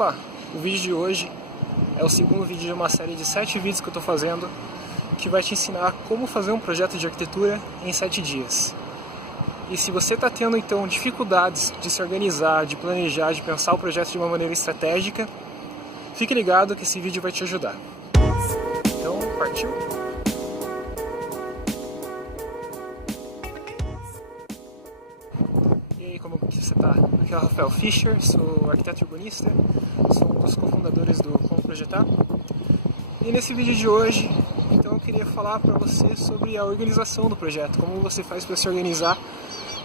participar. O vídeo de hoje é o segundo vídeo de uma série de 7 vídeos que eu estou fazendo, que vai te ensinar como fazer um projeto de arquitetura em 7 dias. E se você está tendo então dificuldades de se organizar, de planejar, de pensar o projeto de uma maneira estratégica, fique ligado que esse vídeo vai te ajudar. Então, partiu? E aí, como que você está? Aqui é o Rafael Fischer, sou arquiteto urbanista, sou um dos cofundadores do Como Projetar. E nesse vídeo de hoje, então, eu queria falar para você sobre a organização do projeto, como você faz para se organizar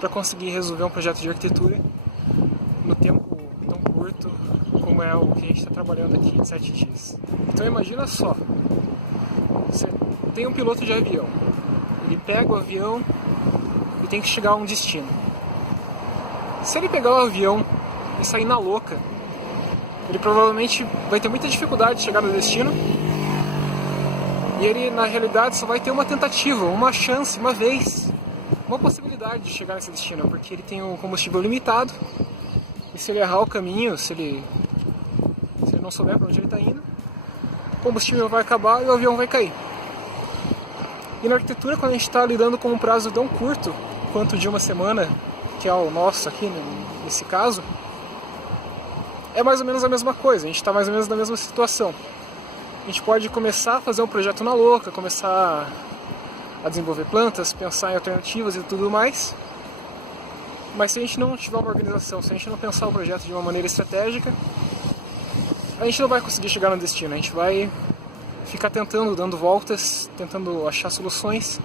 para conseguir resolver um projeto de arquitetura no tempo tão curto como é o que a gente está trabalhando aqui em 7 dias. Então imagina só, você tem um piloto de avião, ele pega o avião e tem que chegar a um destino. Se ele pegar o avião e sair na louca, ele provavelmente vai ter muita dificuldade de chegar no destino, e ele na realidade só vai ter uma tentativa, uma chance, uma vez, uma possibilidade de chegar nesse destino, porque ele tem um combustível limitado, e se ele errar o caminho, se ele não souber para onde ele está indo, o combustível vai acabar e o avião vai cair. E na arquitetura, quando a gente está lidando com um prazo tão curto quanto de uma semana, que é o nosso aqui, nesse caso, é mais ou menos a mesma coisa, a gente está mais ou menos na mesma situação. A gente pode começar a fazer um projeto na louca, começar a desenvolver plantas, pensar em alternativas e tudo mais, mas se a gente não tiver uma organização, se a gente não pensar o projeto de uma maneira estratégica, a gente não vai conseguir chegar no destino, a gente vai ficar tentando, dando voltas, tentando achar soluções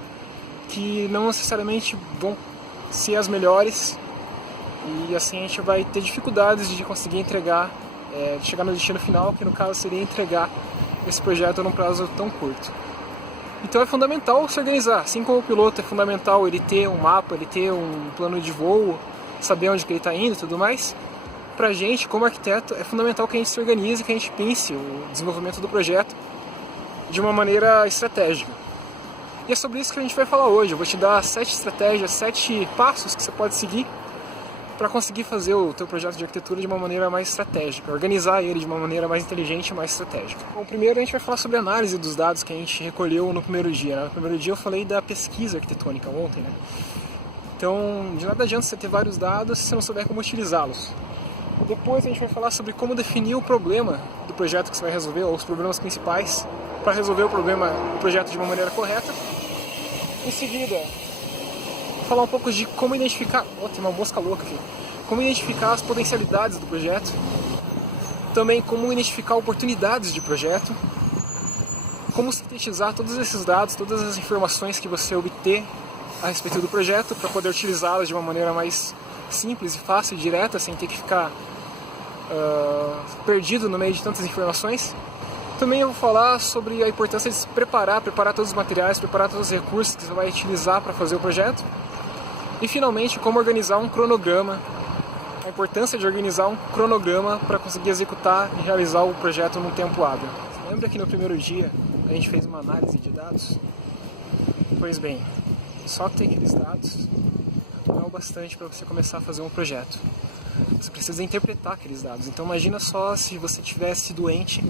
que não necessariamente vão ser as melhores, e assim a gente vai ter dificuldades de conseguir entregar, de chegar no destino final, que no caso seria entregar esse projeto num prazo tão curto. Então é fundamental se organizar, assim como o piloto é fundamental ele ter um mapa, ele ter um plano de voo, saber onde que ele está indo e tudo mais. Pra gente, como arquiteto, é fundamental que a gente se organize, que a gente pense o desenvolvimento do projeto de uma maneira estratégica. E é sobre isso que a gente vai falar hoje. Eu vou te dar 7 estratégias, 7 passos que você pode seguir para conseguir fazer o teu projeto de arquitetura de uma maneira mais estratégica, organizar ele de uma maneira mais inteligente e mais estratégica. Bom, primeiro a gente vai falar sobre a análise dos dados que a gente recolheu no primeiro dia, né? No primeiro dia eu falei da pesquisa arquitetônica ontem, né? Então, de nada adianta você ter vários dados se você não souber como utilizá-los. Depois a gente vai falar sobre como definir o problema do projeto que você vai resolver, ou os problemas principais, para resolver o projeto de uma maneira correta. Em seguida, falar um pouco de como identificar... tem uma mosca louca aqui. Como identificar as potencialidades do projeto. Também como identificar oportunidades de projeto. Como sintetizar todos esses dados, todas as informações que você obter a respeito do projeto, para poder utilizá-las de uma maneira mais simples e fácil e direta, sem ter que ficar perdido no meio de tantas informações. Também eu vou falar sobre a importância de se preparar todos os materiais, preparar todos os recursos que você vai utilizar para fazer o projeto. E finalmente, como organizar um cronograma, a importância de organizar um cronograma para conseguir executar e realizar o projeto num tempo hábil. Lembra que no primeiro dia a gente fez uma análise de dados? Pois bem, só ter aqueles dados não é o bastante para você começar a fazer um projeto. Você precisa interpretar aqueles dados. Então imagina só se você estivesse doente,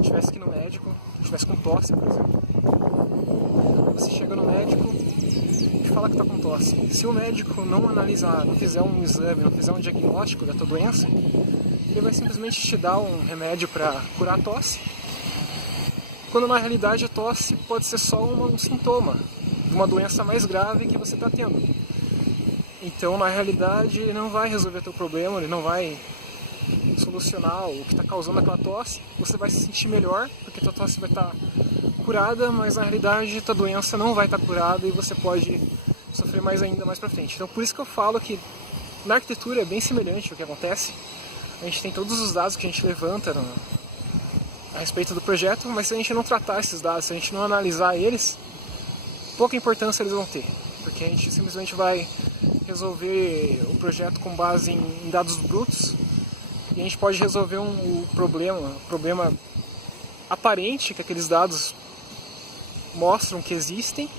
estivesse aqui no médico, estivesse com tosse, por exemplo. Você chega no médico e fala que está com tosse. Se o médico não analisar, não fizer um exame, não fizer um diagnóstico da tua doença, ele vai simplesmente te dar um remédio para curar a tosse, quando na realidade a tosse pode ser só um sintoma de uma doença mais grave que você está tendo. Então na realidade ele não vai resolver teu problema, ele não vai solucionar o que está causando aquela tosse. Você vai se sentir melhor porque tua tosse vai estar curada, mas na realidade tua doença não vai estar curada e você pode sofrer mais ainda mais pra frente. Então por isso que eu falo que na arquitetura é bem semelhante o que acontece. A gente tem todos os dados que a gente levanta a respeito do projeto, mas se a gente não tratar esses dados, se a gente não analisar eles, pouca importância eles vão ter, porque a gente simplesmente vai resolver o projeto com base em dados brutos, e a gente pode resolver um problema aparente que aqueles dados mostram que existe,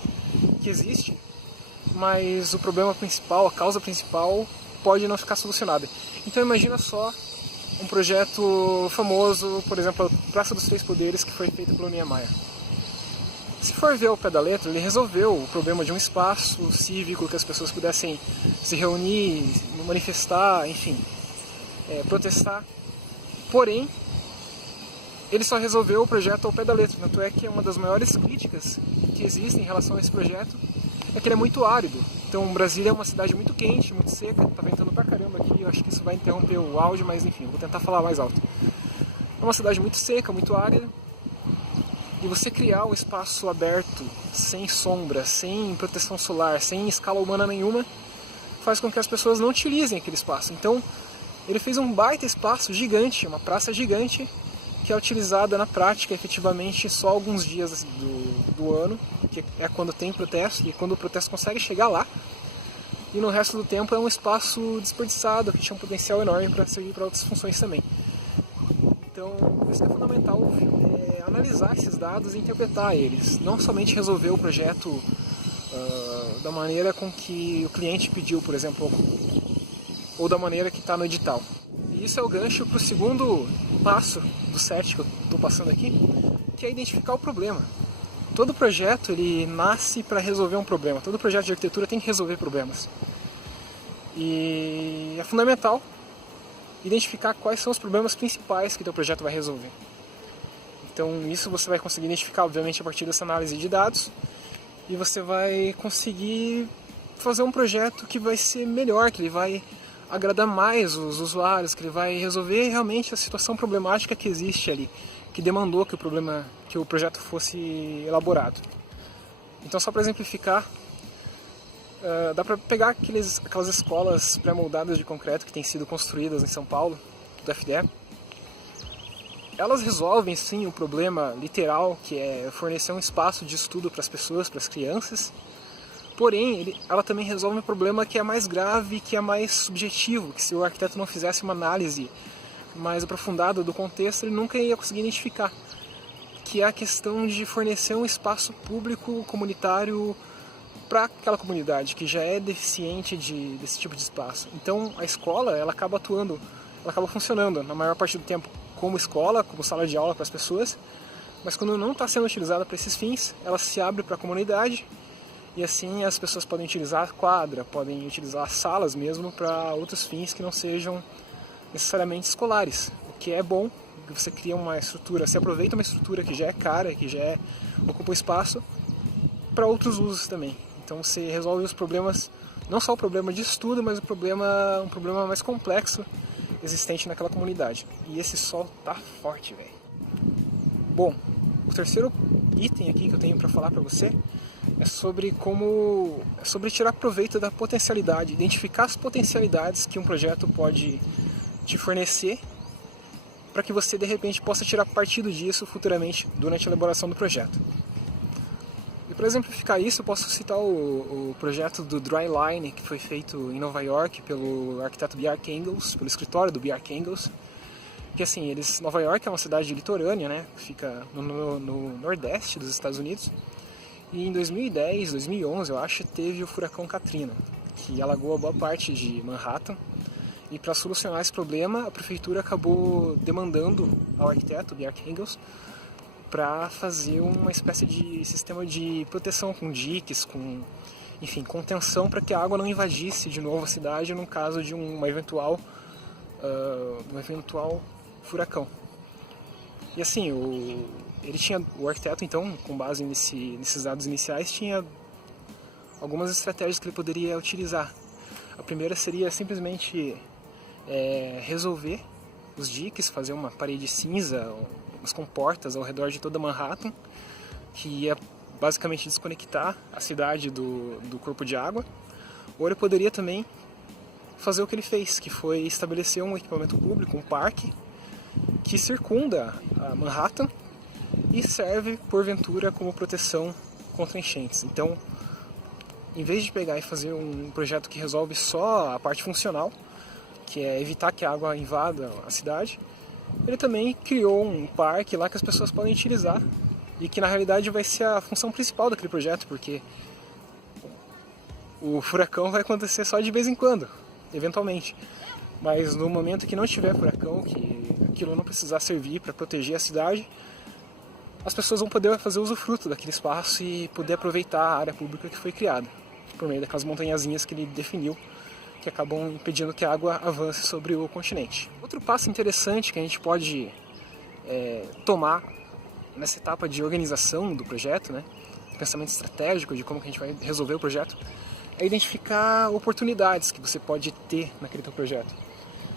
mas o problema principal, a causa principal, pode não ficar solucionada. Então imagina só um projeto famoso, por exemplo, a Praça dos Três Poderes, que foi feito pelo Niemeyer. Se for ver ao pé da letra, ele resolveu o problema de um espaço cívico que as pessoas pudessem se reunir, manifestar, enfim, protestar. Porém, ele só resolveu o projeto ao pé da letra. Tanto é que uma das maiores críticas que existem em relação a esse projeto é que ele é muito árido. Então, Brasília é uma cidade muito quente, muito seca, tá ventando pra caramba aqui, eu acho que isso vai interromper o áudio, mas enfim, vou tentar falar mais alto. É uma cidade muito seca, muito árida, e você criar um espaço aberto, sem sombra, sem proteção solar, sem escala humana nenhuma, faz com que as pessoas não utilizem aquele espaço. Então, ele fez um baita espaço gigante, uma praça gigante, que é utilizada na prática, efetivamente, só alguns dias do ano, que é quando tem protesto, e quando o protesto consegue chegar lá, e no resto do tempo é um espaço desperdiçado, que tinha um potencial enorme para servir para outras funções também. Então, isso é fundamental, analisar esses dados e interpretar eles, não somente resolver o projeto da maneira com que o cliente pediu, por exemplo, ou da maneira que está no edital. E isso é o gancho para o segundo passo do 7 que eu estou passando aqui, que é identificar o problema. Todo projeto ele nasce para resolver um problema, todo projeto de arquitetura tem que resolver problemas. E é fundamental identificar quais são os problemas principais que o teu projeto vai resolver. Então isso você vai conseguir identificar, obviamente, a partir dessa análise de dados, e você vai conseguir fazer um projeto que vai ser melhor, que ele vai agradar mais os usuários, que ele vai resolver realmente a situação problemática que existe ali, que demandou que o projeto fosse elaborado. Então, só para exemplificar, dá para pegar aquelas escolas pré-moldadas de concreto que têm sido construídas em São Paulo, do FDE. Elas resolvem sim o problema literal, que é fornecer um espaço de estudo para as pessoas, para as crianças. Porém, ela também resolve um problema que é mais grave, que é mais subjetivo, que se o arquiteto não fizesse uma análise mais aprofundada do contexto, ele nunca ia conseguir identificar, que é a questão de fornecer um espaço público, comunitário, para aquela comunidade que já é deficiente desse tipo de espaço. Então, a escola, ela acaba atuando, ela acaba funcionando, na maior parte do tempo, como escola, como sala de aula para as pessoas, mas quando não está sendo utilizada para esses fins, ela se abre para a comunidade. E assim as pessoas podem utilizar a quadra, podem utilizar salas mesmo para outros fins que não sejam necessariamente escolares. O que é bom, que você cria uma estrutura, você aproveita uma estrutura que já é cara, que já ocupa espaço, para outros usos também. Então você resolve os problemas, não só o problema de estudo, mas um problema mais complexo existente naquela comunidade. E esse sol tá forte, velho. Bom, o terceiro item aqui que eu tenho para falar para você é sobre tirar proveito da potencialidade, identificar as potencialidades que um projeto pode te fornecer para que você de repente possa tirar partido disso futuramente durante a elaboração do projeto. E para exemplificar isso, eu posso citar o projeto do Dryline, que foi feito em Nova York pelo arquiteto Bjarke Ingels, pelo escritório do Bjarke Ingels. Que assim, Nova York é uma cidade litorânea, né? Fica no nordeste dos Estados Unidos. E em 2010, 2011, eu acho, teve o furacão Katrina, que alagou a boa parte de Manhattan. E para solucionar esse problema, a prefeitura acabou demandando ao arquiteto Bjarke Ingels para fazer uma espécie de sistema de proteção com diques, com, enfim, contenção para que a água não invadisse de novo a cidade no caso de um eventual furacão. E assim, o arquiteto, então, com base nesses dados iniciais, tinha algumas estratégias que ele poderia utilizar. A primeira seria simplesmente resolver os diques, fazer uma parede cinza, umas comportas ao redor de toda Manhattan, que ia basicamente desconectar a cidade do corpo de água. Ou ele poderia também fazer o que ele fez, que foi estabelecer um equipamento público, um parque, que circunda a Manhattan e serve, porventura, como proteção contra enchentes. Então, em vez de pegar e fazer um projeto que resolve só a parte funcional, que é evitar que a água invada a cidade, ele também criou um parque lá que as pessoas podem utilizar e que na realidade vai ser a função principal daquele projeto, porque o furacão vai acontecer só de vez em quando, eventualmente. Mas no momento que não tiver furacão, que aquilo não precisar servir para proteger a cidade, as pessoas vão poder fazer usufruto daquele espaço e poder aproveitar a área pública que foi criada, por meio daquelas montanhazinhas que ele definiu, que acabam impedindo que a água avance sobre o continente. Outro passo interessante que a gente pode tomar nessa etapa de organização do projeto, né, pensamento estratégico de como que a gente vai resolver o projeto, é identificar oportunidades que você pode ter naquele teu projeto.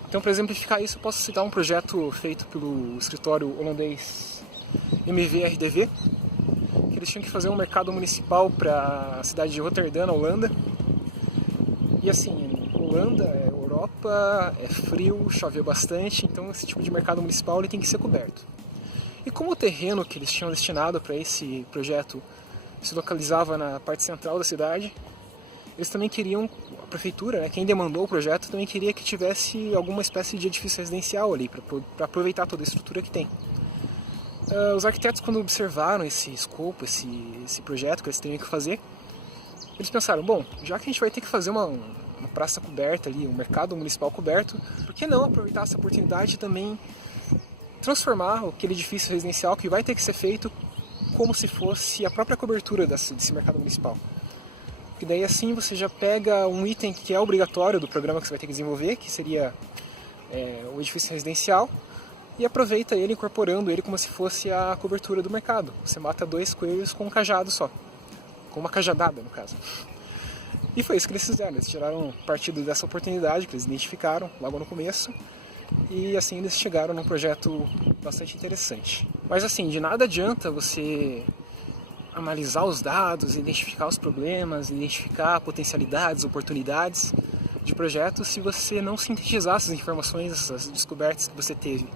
Então, para exemplificar isso, eu posso citar um projeto feito pelo escritório holandês MVRDV, que eles tinham que fazer um mercado municipal para a cidade de Roterdã, na Holanda. E assim, Holanda é Europa, é frio, chove bastante, então esse tipo de mercado municipal ele tem que ser coberto. E como o terreno que eles tinham destinado para esse projeto se localizava na parte central da cidade, eles também queriam, a prefeitura, né, quem demandou o projeto, também queria que tivesse alguma espécie de edifício residencial ali, para aproveitar toda a estrutura que tem. Os arquitetos, quando observaram esse escopo, esse projeto que eles teriam que fazer, eles pensaram, bom, já que a gente vai ter que fazer uma praça coberta ali, um mercado municipal coberto, por que não aproveitar essa oportunidade e também transformar aquele edifício residencial que vai ter que ser feito como se fosse a própria cobertura desse mercado municipal. Porque daí assim você já pega um item que é obrigatório do programa que você vai ter que desenvolver, que seria o edifício residencial, e aproveita ele incorporando ele como se fosse a cobertura do mercado. Você mata 2 coelhos com um cajado só, com uma cajadada no caso. E foi isso que eles fizeram, eles tiraram partido dessa oportunidade que eles identificaram logo no começo, e assim eles chegaram num projeto bastante interessante. Mas assim, de nada adianta você analisar os dados, identificar os problemas, identificar potencialidades, oportunidades de projetos se você não sintetizar essas informações, essas descobertas que você teve.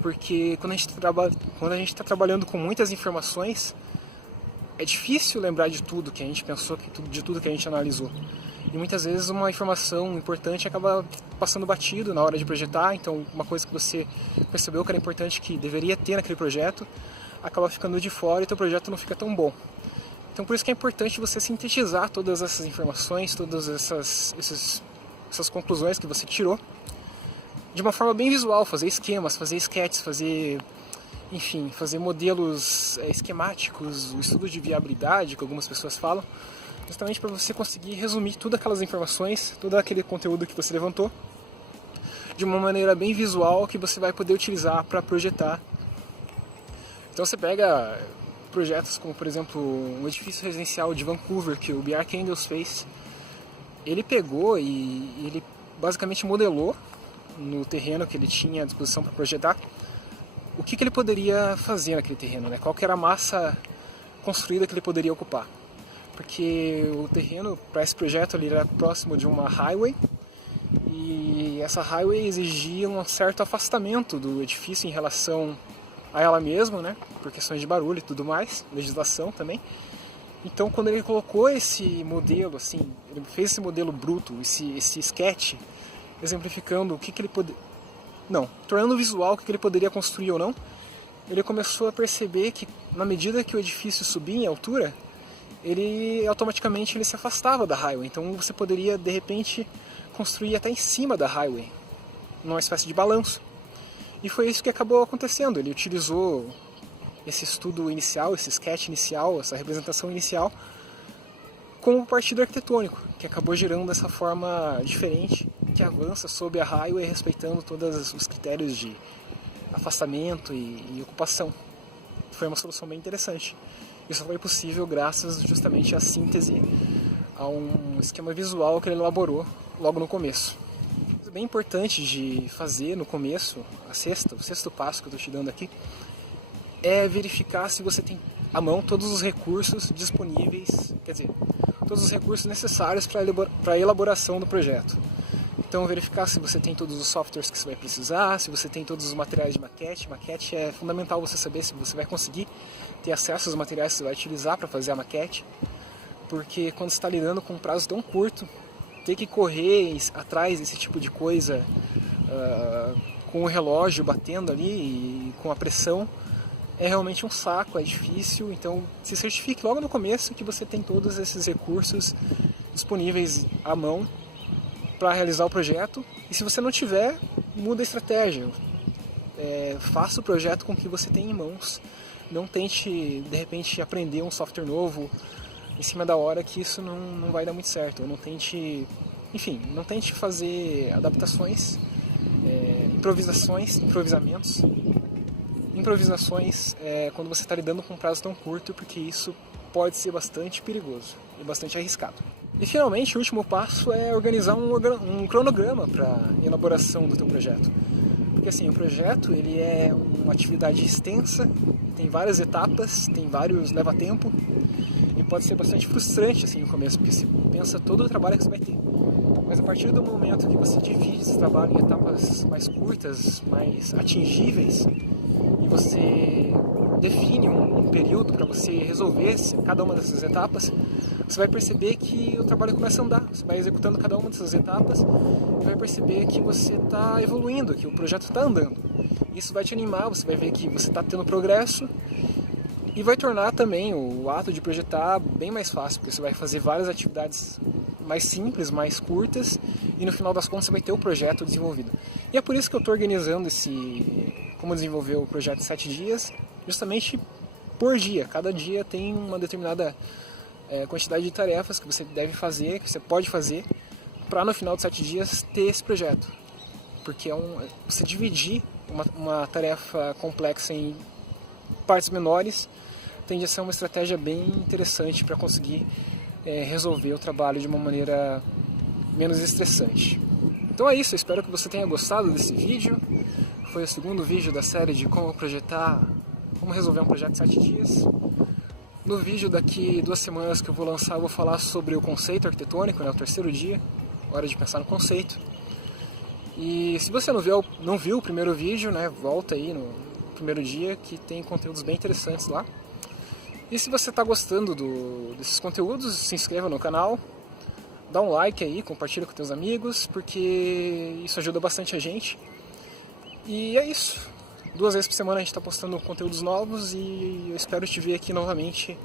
Porque quando a gente está trabalhando com muitas informações, é difícil lembrar de tudo que a gente pensou, de tudo que a gente analisou. E muitas vezes uma informação importante acaba passando batido na hora de projetar, então uma coisa que você percebeu que era importante, que deveria ter naquele projeto, acaba ficando de fora e o teu projeto não fica tão bom. Então por isso que é importante você sintetizar todas essas informações, todas essas conclusões que você tirou, de uma forma bem visual, fazer esquemas, fazer sketches, fazer modelos esquemáticos, o estudo de viabilidade, que algumas pessoas falam, justamente para você conseguir resumir todas aquelas informações, todo aquele conteúdo que você levantou, de uma maneira bem visual que você vai poder utilizar para projetar. Então você pega projetos como, por exemplo, um edifício residencial de Vancouver que o B.R. Kendall fez. Ele pegou e ele basicamente modelou no terreno que ele tinha à disposição para projetar o que ele poderia fazer naquele terreno, né? Qual que era a massa construída que ele poderia ocupar. Porque o terreno para esse projeto ele era próximo de uma highway, e essa highway exigia um certo afastamento do edifício em relação a ela mesma, né, por questões de barulho e tudo mais, legislação também. Então quando ele colocou esse modelo, assim, ele fez esse modelo bruto, esse sketch, exemplificando o que ele poderia... tornando visual o que ele poderia construir ou não, ele começou a perceber que na medida que o edifício subia em altura, ele automaticamente se afastava da highway. Então você poderia, de repente, construir até em cima da highway, numa espécie de balanço. E foi isso que acabou acontecendo. Ele utilizou esse estudo inicial, esse sketch inicial, essa representação inicial, como partido arquitetônico, que acabou gerando essa forma diferente, que avança sob a highway, respeitando todos os critérios de afastamento e ocupação. Foi uma solução bem interessante. Isso foi possível graças justamente à síntese, a um esquema visual que ele elaborou logo no começo. Coisa bem importante de fazer no começo, o sexto passo que eu estou te dando aqui, é verificar se você tem à mão todos os recursos disponíveis, quer dizer, todos os recursos necessários para a elaboração do projeto. Então verificar se você tem todos os softwares que você vai precisar, se você tem todos os materiais de maquete. Maquete é fundamental você saber se você vai conseguir ter acesso aos materiais que você vai utilizar para fazer a maquete, porque quando você está lidando com um prazo tão curto, ter que correr atrás desse tipo de coisa com o relógio batendo ali e com a pressão é realmente um saco, é difícil. Então se certifique logo no começo que você tem todos esses recursos disponíveis à mão para realizar o projeto, e se você não tiver, muda a estratégia. Faça o projeto com o que você tem em mãos. Não tente, de repente, aprender um software novo em cima da hora, que isso não vai dar muito certo. Ou não tente, enfim, não tente fazer adaptações, improvisamentos quando você está lidando com um prazo tão curto, porque isso pode ser bastante perigoso e bastante arriscado. E finalmente, o último passo é organizar um cronograma para a elaboração do teu projeto. Porque assim, o projeto ele é uma atividade extensa, tem várias etapas, leva tempo, e pode ser bastante frustrante assim no começo, porque você pensa todo o trabalho que você vai ter. Mas a partir do momento que você divide esse trabalho em etapas mais curtas, mais atingíveis, e você define um período para você resolver cada uma dessas etapas, você vai perceber que o trabalho começa a andar. Você vai executando cada uma dessas etapas e vai perceber que você está evoluindo, que o projeto está andando. Isso vai te animar, você vai ver que você está tendo progresso e vai tornar também o ato de projetar bem mais fácil, porque você vai fazer várias atividades mais simples, mais curtas, e no final das contas você vai ter o projeto desenvolvido. E é por isso que eu estou organizando como desenvolver o projeto em 7 dias, justamente por dia. Cada dia tem uma determinada quantidade de tarefas que você deve fazer, que você pode fazer, para no final de 7 dias ter esse projeto. Porque você dividir uma tarefa complexa em partes menores tende a ser uma estratégia bem interessante para conseguir resolver o trabalho de uma maneira menos estressante. Então é isso, eu espero que você tenha gostado desse vídeo. Foi o segundo vídeo da série de como resolver um projeto em 7 dias. No vídeo daqui 2 semanas que eu vou lançar, eu vou falar sobre o conceito arquitetônico, o terceiro dia, hora de pensar no conceito. E se você não viu o primeiro vídeo, volta aí no primeiro dia, que tem conteúdos bem interessantes lá. E se você está gostando desses conteúdos, se inscreva no canal, dá um like aí, compartilha com teus amigos, porque isso ajuda bastante a gente. E é isso. 2 vezes por semana a gente está postando conteúdos novos e eu espero te ver aqui novamente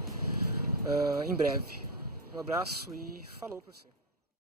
em breve. Um abraço e falou pra você.